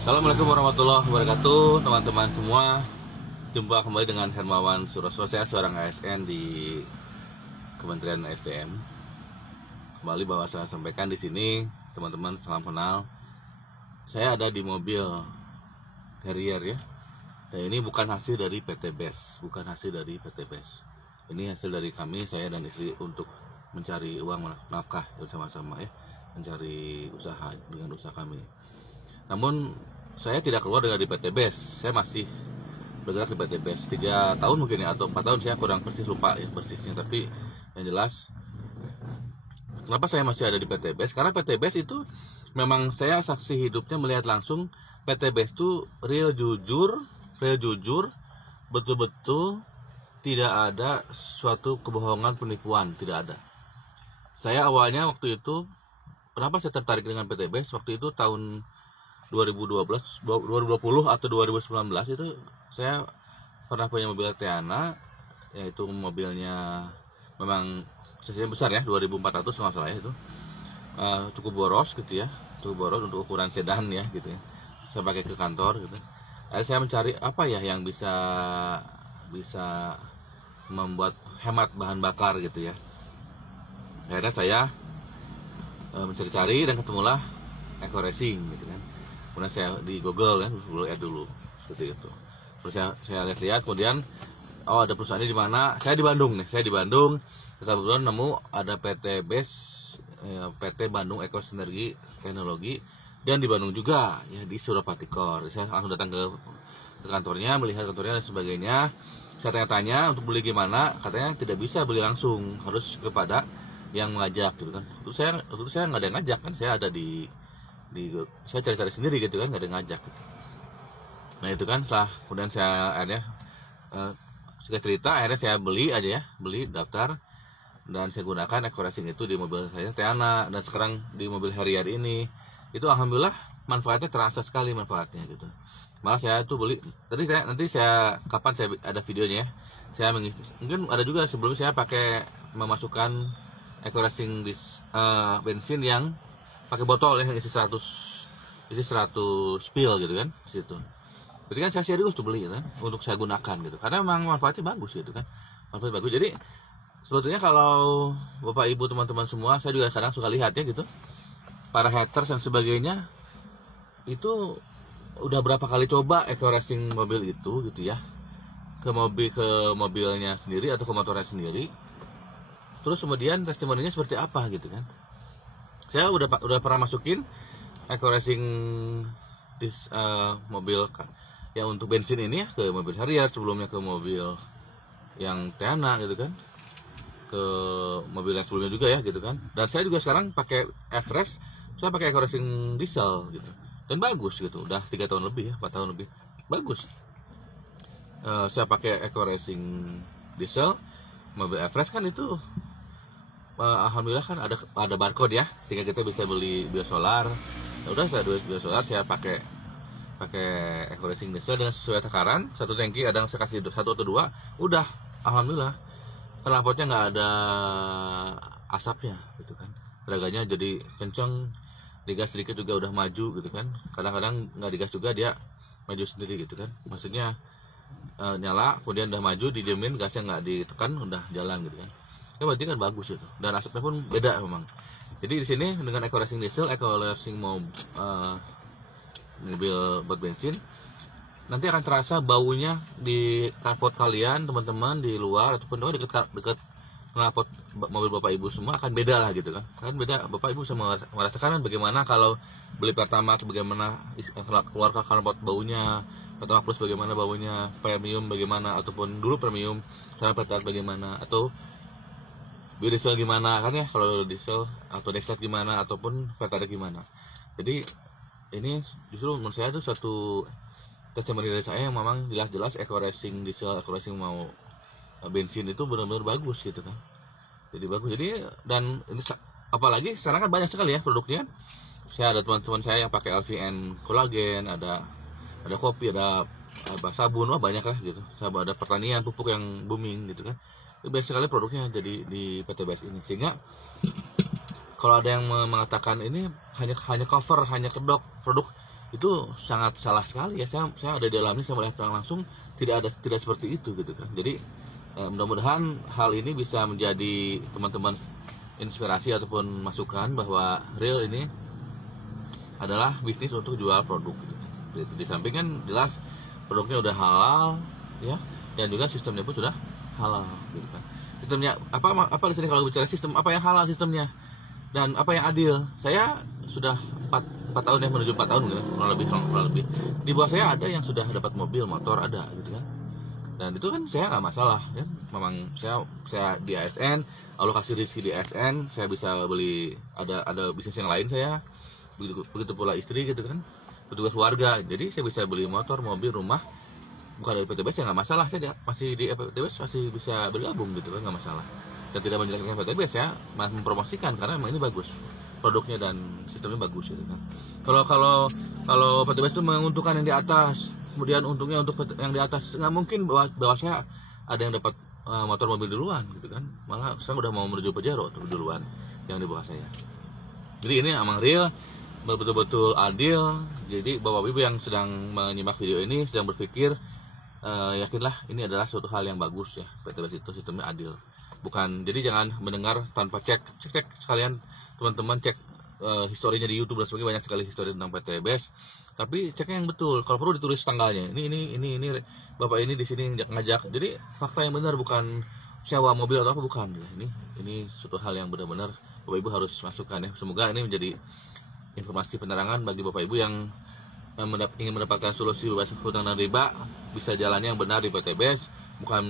Assalamualaikum warahmatullahi wabarakatuh, teman-teman semua. Jumpa kembali dengan Hermawan Suroso, saya seorang ASN di Kementerian SDM. Kembali bahwa saya sampaikan di sini, teman-teman, salam kenal. Saya ada di mobil Harrier ya. Dan ini bukan hasil dari PT BES, Ini hasil dari kami, saya dan istri, untuk mencari uang nafkah bersama-sama ya, mencari usaha dengan usaha kami. Namun saya tidak keluar dari PT BES, saya masih bergerak di PT BES 3 tahun mungkin ya, atau 4 tahun, saya kurang persis lupa ya persisnya. Tapi yang jelas, kenapa saya masih ada di PT BES? Karena PT BES itu memang saya saksi hidupnya melihat langsung PT BES itu real jujur, betul-betul tidak ada suatu kebohongan, penipuan, tidak ada. Saya awalnya waktu itu, kenapa saya tertarik dengan PT BES? Waktu itu tahun 2012, 2020 atau 2019 itu saya pernah punya mobil Teana, yaitu mobilnya memang cc besar ya, 2400 kalau nggak salah ya, itu cukup boros gitu ya, untuk ukuran sedan ya gitu ya. Saya pakai ke kantor gitu. Akhirnya saya mencari apa ya yang bisa membuat hemat bahan bakar gitu ya. Akhirnya saya mencari-cari dan ketemulah Eco Racing gitu kan. Kemudian saya di Google kan, dulu seperti itu. Terus saya lihat-lihat, kemudian ada perusahaannya di mana? Saya di Bandung. Kebetulan nemu ada PT BES, PT Bandung Eco Sinergi Teknologi, dan di Bandung juga ya, di Suropati Core. Saya langsung datang ke kantornya, melihat kantornya dan sebagainya. Saya tanya-tanya untuk beli gimana, katanya tidak bisa beli langsung, harus kepada yang mengajak gitu kan. Waktu saya nggak ada yang ngajak kan, saya ada di saya cari-cari sendiri gitu kan, nggak ada yang ngajak gitu. Nah itu kan, setelah kemudian saya akhirnya akhirnya saya beli daftar, dan saya gunakan Eco Racing itu di mobil saya Teana, dan sekarang di mobil Harrier ini. Itu alhamdulillah manfaatnya terasa sekali manfaatnya gitu. Malah saya tuh beli, nanti saya kapan saya ada videonya ya. Saya mungkin ada juga sebelum saya pakai memasukkan Eco Racing bensin yang pakai botol ya, isi 100 pil gitu kan di situ. Jadi kan saya serius tuh beli kan, untuk saya gunakan gitu, karena memang manfaatnya bagus gitu kan, Jadi sebetulnya kalau Bapak Ibu teman-teman semua, saya juga kadang suka lihat ya gitu, para haters dan sebagainya itu udah berapa kali coba Eco Racing mobil itu gitu ya, ke mobilnya sendiri atau ke motornya sendiri, terus kemudian testimoninya seperti apa gitu kan. Saya udah pernah masukin Eco Racing mobil yang untuk bensin ini ya, ke mobil Harrier, sebelumnya ke mobil yang Teana gitu kan, ke mobil yang sebelumnya juga ya gitu kan. Dan saya juga sekarang pakai Everest, saya pakai Eco Racing diesel gitu, dan bagus gitu. Udah 3 tahun lebih ya, 4 tahun lebih, bagus. Saya pakai Eco Racing diesel, mobil Everest kan itu alhamdulillah kan ada barcode ya, sehingga kita bisa beli biosolar. Udah, saya biosolar, saya pakai Eco Racing diesel dengan sesuai takaran, satu tangki ada saya kasih 1 atau 2, udah alhamdulillah knalpotnya nggak ada asapnya gitu kan, tenaganya jadi kenceng, digas sedikit juga udah maju gitu kan. Kadang-kadang nggak digas juga dia maju sendiri gitu kan, maksudnya nyala kemudian udah maju, didiemin, gasnya nggak ditekan, udah jalan gitu kan. Ya berarti kan bagus itu, dan asapnya pun beda memang. Jadi di sini dengan Eco Racing diesel, Eco Racing mobil buat bensin, nanti akan terasa baunya di knalpot kalian teman-teman di luar ataupun dekat knalpot mobil Bapak Ibu semua akan beda lah gitu kan. Kan beda, Bapak Ibu bisa merasakan bagaimana kalau beli Pertamax, bagaimana keluar knalpot baunya, Pertamax Plus bagaimana baunya, Premium bagaimana, ataupun dulu Premium sampai Pertamax bagaimana, atau biodiesel gimana kan ya, kalau diesel atau dextrate gimana, ataupun Pertalite gimana. Jadi ini justru menurut saya itu satu testimoni dari saya yang memang jelas-jelas Eco Racing diesel, Eco Racing mau bensin itu benar-benar bagus gitu kan. Jadi bagus. Jadi, dan ini apalagi sekarang kan banyak sekali ya produknya. Saya ada teman-teman saya yang pakai LVN kolagen, ada kopi, ada sabun, banyak lah gitu. Ada pertanian, pupuk yang booming gitu kan. Banyak sekali produknya jadi di PT BES ini, sehingga kalau ada yang mengatakan ini hanya cover, hanya kedok produk, itu sangat salah sekali ya. Saya ada di dalamnya, saya melihat langsung tidak seperti itu gitu kan. Jadi mudah-mudahan hal ini bisa menjadi teman-teman inspirasi ataupun masukan bahwa real ini adalah bisnis untuk jual produk gitu. Di samping kan jelas produknya udah halal ya, dan juga sistemnya pun sudah halal gitu kan. Sistemnya apa di sini kalau bicara sistem, apa yang halal sistemnya dan apa yang adil? Saya sudah 4 tahun ya, menuju 4 tahun gitu, kurang lebih. Di bawah saya ada yang sudah dapat mobil, motor ada gitu kan. Dan itu kan saya nggak masalah ya. Memang saya di ASN, alokasi rezeki di ASN, saya bisa beli, ada bisnis yang lain saya. Begitu pula istri gitu kan, petugas warga, jadi saya bisa beli motor, mobil, rumah bukan dari PTBS ya nggak masalah. Saya masih di PTBS masih bisa bergabung gitu kan, nggak masalah. Dan tidak menjelekkan PTBS ya, malah mempromosikan karena memang ini bagus produknya dan sistemnya bagus gitu kan. Kalau PTBS itu menguntungkan yang di atas, kemudian untungnya untuk yang di atas, nggak mungkin bahwa saya ada yang dapat motor mobil duluan gitu kan. Malah saya udah mau menuju Pajero tuh duluan yang di bawah saya. Jadi ini emang real, betul-betul adil. Jadi bapak ibu yang sedang menyimak video ini sedang berpikir, yakinlah ini adalah suatu hal yang bagus ya. PTBS itu sistemnya adil. Bukan, jadi jangan mendengar tanpa cek sekalian teman-teman, cek historinya di YouTube dan sebagainya, banyak sekali histori tentang PTBS. Tapi ceknya yang betul. Kalau perlu ditulis tanggalnya. Ini bapak ini di sini ngajak. Jadi fakta yang benar, bukan sewa mobil atau apa, bukan. Ini suatu hal yang benar-benar bapak ibu harus masukkan ya. Semoga ini menjadi informasi penerangan bagi bapak ibu yang ingin mendapatkan solusi bebas hutang dan riba, bisa jalannya yang benar di PTBS, bukan